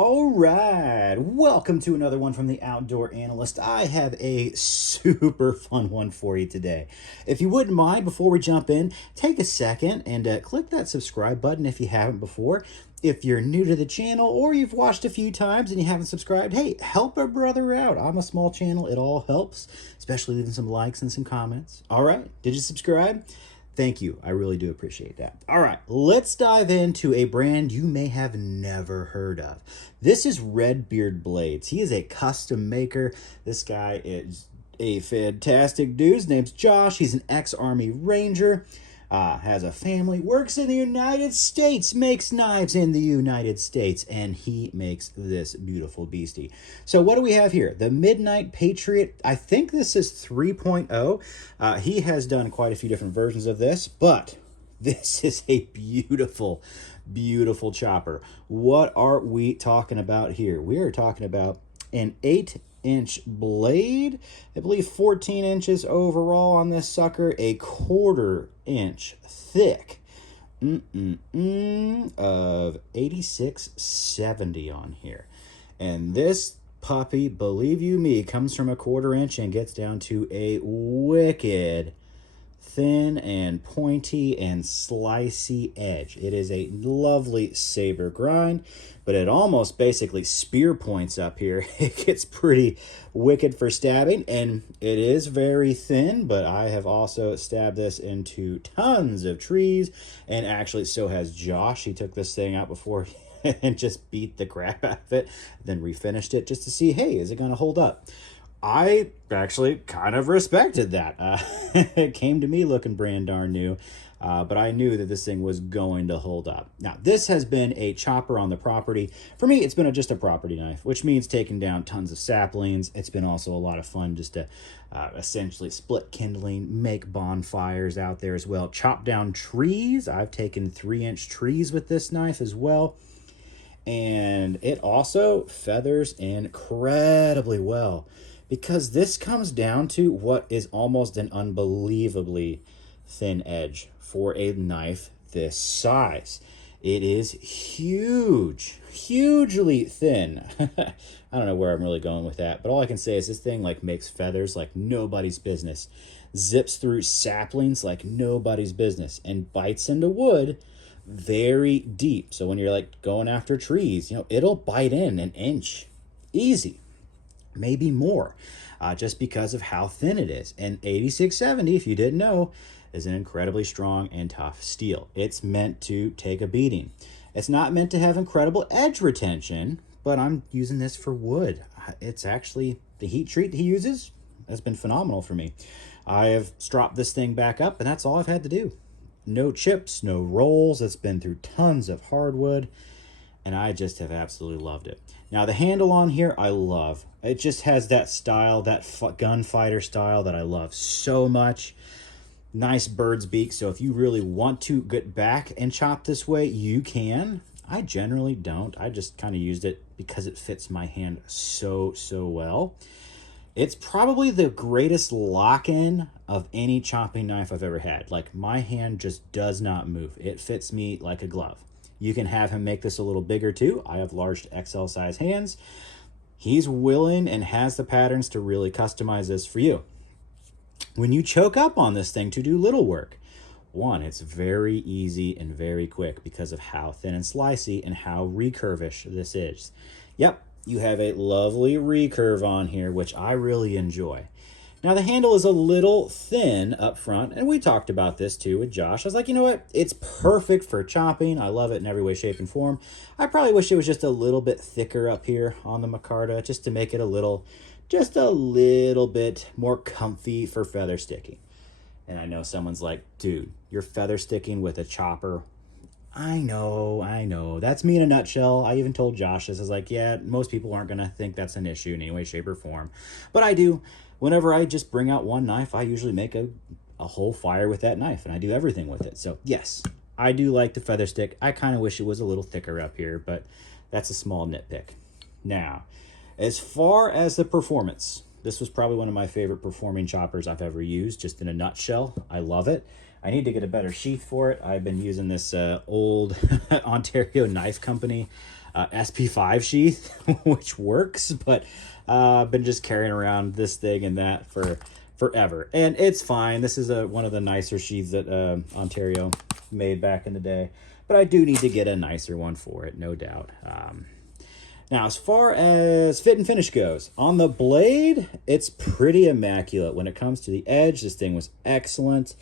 All right, welcome to another one from the Outdoor Analyst. I have a super fun one for you today. If you wouldn't mind, before we jump in, take a second and click that subscribe button if you haven't before. If you're new to the channel or you've watched a few times and you haven't subscribed, hey, help a brother out. I'm a small channel. It all helps, especially leaving some likes and some comments. All right, did you subscribe? Thank you. I really do appreciate that. All right, let's dive into a brand you may have never heard of. This is Redbeard Blades. He is a custom maker. This guy is a fantastic dude. His name's Josh. He's an ex-Army Ranger. Has a family, works in the United States, makes knives in the United States, and he makes this beautiful beastie. So what do we have here? The Midnight Patriot. I think this is 3.0. He has done quite a few different versions of this, but this is a beautiful, beautiful chopper. What are we talking about here? We are talking about an 8-inch blade, I believe 14 inches overall on this sucker, a 1/4 inch thick of 8670 on here. And this puppy, believe you me, comes from a 1/4 inch and gets down to a wicked thin and pointy and slicey edge. It is a lovely saber grind, but it almost basically spear points up here. It gets pretty wicked for stabbing, and it is very thin, but I have also stabbed this into tons of trees, and actually so has Josh. He took this thing out before and just beat the crap out of it, then refinished it just to see, hey, is it going to hold up? I actually kind of respected that. It came to me looking brand darn new, but I knew that this thing was going to hold up. Now, this has been a chopper on the property. For me, it's been just a property knife, which means taking down tons of saplings. It's been also a lot of fun just to essentially split kindling, make bonfires out there as well. Chop down trees. I've taken 3-inch trees with this knife as well. And it also feathers incredibly well, because this comes down to what is almost an unbelievably thin edge for a knife this size. It is huge, hugely thin. I don't know where I'm really going with that, but all I can say is this thing makes feathers like nobody's business, zips through saplings like nobody's business, and bites into wood very deep. So when you're going after trees, it'll bite in an inch easy, maybe more, just because of how thin it is. And 8670, if you didn't know, is an incredibly strong and tough steel. It's meant to take a beating. It's not meant to have incredible edge retention, but I'm using this for wood. It's actually, the heat treat he uses has been phenomenal for me. I have stropped this thing back up, and that's all I've had to do. No chips, no rolls. It's been through tons of hardwood, and I just have absolutely loved it. Now, the handle on here, I love. It just has that style, that gunfighter style that I love so much. Nice bird's beak, so if you really want to get back and chop this way, you can. I generally don't. I just kind of used it because it fits my hand so well. It's probably the greatest lock-in of any chopping knife I've ever had. My hand just does not move. It fits me like a glove. You can have him make this a little bigger too. I have large XL size hands. He's willing and has the patterns to really customize this for you. When you choke up on this thing to do little work, one, it's very easy and very quick because of how thin and slicey and how recurvish this is. Yep, you have a lovely recurve on here, which I really enjoy. Now, the handle is a little thin up front, and we talked about this too with Josh. I was like, you know what? It's perfect for chopping. I love it in every way, shape, and form. I probably wish it was just a little bit thicker up here on the micarta, just to make it just a little bit more comfy for feather sticking. And I know someone's like, dude, you're feather sticking with a chopper. I know. That's me in a nutshell. I even told Josh this. I was like, yeah, most people aren't going to think that's an issue in any way, shape, or form. But I do. Whenever I just bring out one knife, I usually make a whole fire with that knife, and I do everything with it. So, yes, I do like the feather stick. I kind of wish it was a little thicker up here, but that's a small nitpick. Now, as far as the performance, this was probably one of my favorite performing choppers I've ever used, just in a nutshell. I love it. I need to get a better sheath for it. I've been using this old Ontario Knife Company SP5 sheath, which works, but I've been just carrying around this thing and that for forever, and it's fine. This is one of the nicer sheaths that Ontario made back in the day, but I do need to get a nicer one for it, no doubt. Now, as far as fit and finish goes, on the blade, it's pretty immaculate. When it comes to the edge, this thing was excellent.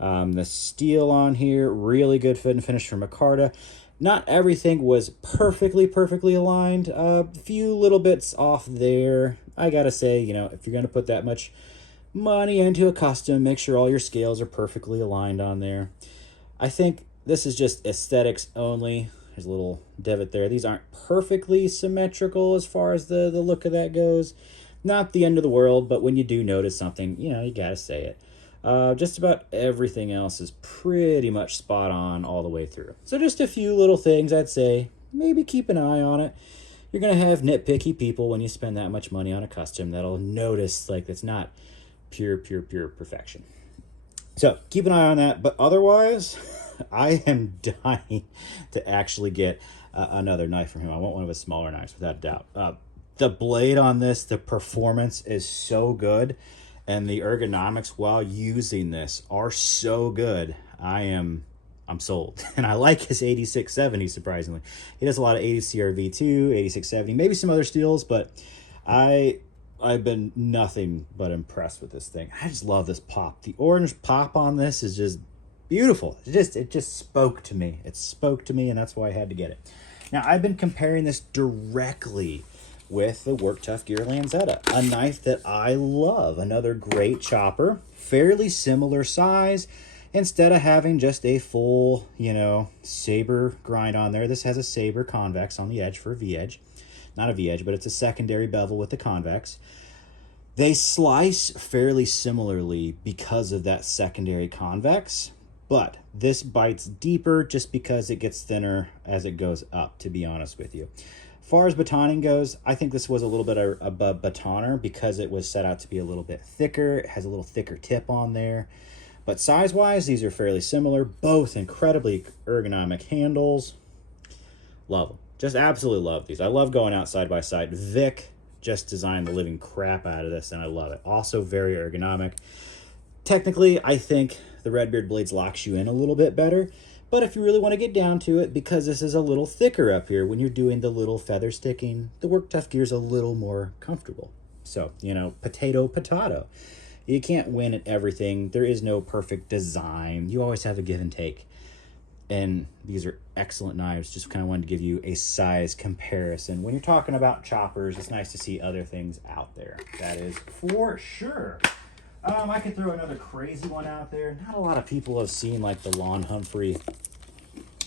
The steel on here, really good fit and finish from Micarta. Not everything was perfectly aligned. A few little bits off there. I gotta say, you know, if you're gonna put that much money into a custom, make sure all your scales are perfectly aligned on there. I think this is just aesthetics only. There's a little divot there. These aren't perfectly symmetrical as far as the look of that goes. Not the end of the world, but when you do notice something, you know, you gotta say it. Just about everything else is pretty much spot on all the way through. So just a few little things I'd say, maybe keep an eye on it. You're gonna have nitpicky people when you spend that much money on a custom that'll notice like it's not pure perfection. So keep an eye on that, but otherwise, I am dying to actually get another knife from him. I want one of his smaller knives, without a doubt. The blade on this, the performance is so good, and the ergonomics while using this are so good. I'm sold, and I like his 8670. Surprisingly, he does a lot of 80 CRV2, 8670, maybe some other steels, but I've been nothing but impressed with this thing. I just love this pop. The orange pop on this is just beautiful. It just spoke to me. It spoke to me, and that's why I had to get it. Now, I've been comparing this directly with the Work Tough Gear Lanzetta, a knife that I love. Another great chopper, fairly similar size. Instead of having just a full, you know, saber grind on there, this has a saber convex on the edge for a V-edge. Not a V-edge, but it's a secondary bevel with the convex. They slice fairly similarly because of that secondary convex, but this bites deeper just because it gets thinner as it goes up, to be honest with you. As far as batoning goes, I think this was a little bit above batoner because it was set out to be a little bit thicker. It has a little thicker tip on there. But size-wise, these are fairly similar. Both incredibly ergonomic handles. Love them. Just absolutely love these. I love going out side by side. Vic just designed the living crap out of this, and I love it. Also very ergonomic. Technically, I think the Redbeard blades locks you in a little bit better, but if you really want to get down to it, because this is a little thicker up here, when you're doing the little feather sticking, the Work Tough Gear is a little more comfortable. So, you know, potato. You can't win at everything. There is no perfect design. You always have a give and take. And these are excellent knives. Just kind of wanted to give you a size comparison. When you're talking about choppers, it's nice to see other things out there. That is for sure. I could throw another crazy one out there. Not a lot of people have seen like the Lon Humphrey,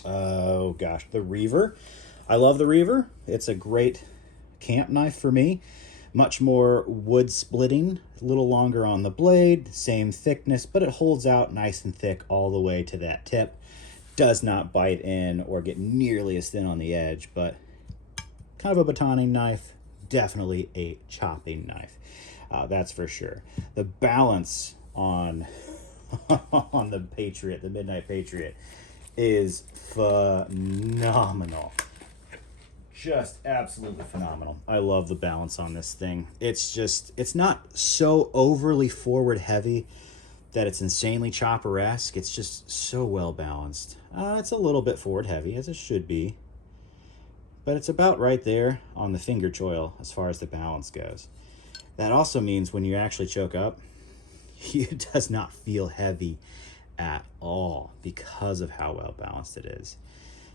oh gosh, the Reaver. I love the Reaver. It's a great camp knife for me. Much more wood splitting, a little longer on the blade, same thickness, but it holds out nice and thick all the way to that tip. Does not bite in or get nearly as thin on the edge, but kind of a batoning knife, definitely a chopping knife. That's for sure. The balance on on the Patriot, the Midnight Patriot, is phenomenal. Just absolutely phenomenal. I love the balance on this thing. It's not so overly forward heavy that it's insanely chopper-esque. It's just so well balanced. It's a little bit forward heavy, as it should be, but it's about right there on the finger choil as far as the balance goes. That also means when you actually choke up, it does not feel heavy at all because of how well balanced it is.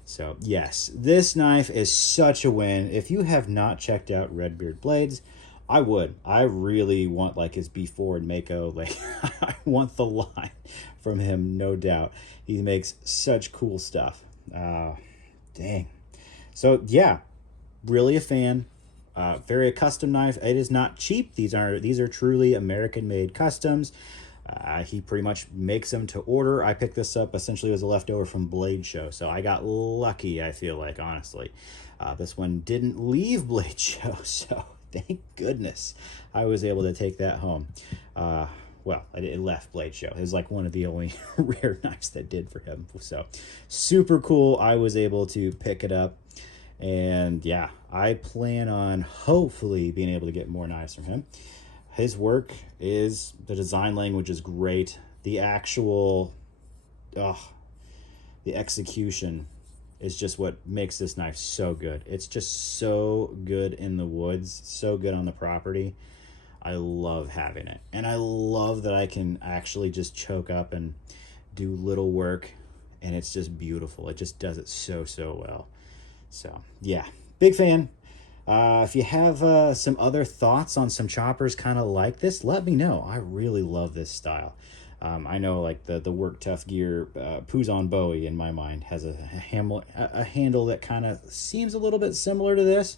So yes, this knife is such a win. If you have not checked out Redbeard Blades, I would. I really want like his B4 and Mako. Like I want the line from him, no doubt. He makes such cool stuff. Dang. So yeah, really a fan. Very a custom knife. It is not cheap. These are truly American-made customs. He pretty much makes them to order. I picked this up essentially as a leftover from Blade Show, so I got lucky, I feel like, honestly. This one didn't leave Blade Show, so thank goodness I was able to take that home. Well, it left Blade Show. It was like one of the only rare knives that did for him. So super cool. I was able to pick it up And yeah, I plan on hopefully being able to get more knives from him. His work is, the design language is great. The actual, the execution is just what makes this knife so good. It's just so good in the woods, so good on the property. I love having it. And I love that I can actually just choke up and do little work, and it's just beautiful. It just does it so, so well. So yeah, big fan. If you have some other thoughts on some choppers kind of like this, let me know. I really love this style. I know like the Work Tough Gear Pouzon Bowie in my mind has a handle that kind of seems a little bit similar to this.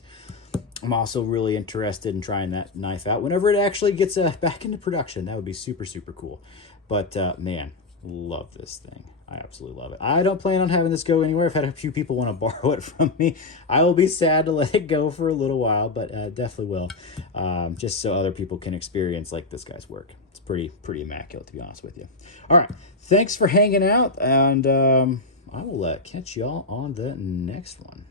I'm also really interested in trying that knife out whenever it actually gets back into production. That would be super, super cool. But man, love this thing. I absolutely love it. I don't plan on having this go anywhere. I've had a few people want to borrow it from me. I will be sad to let it go for a little while, but definitely will. Just so other people can experience like this guy's work. It's pretty immaculate, to be honest with you. All right. Thanks for hanging out, and I will catch y'all on the next one.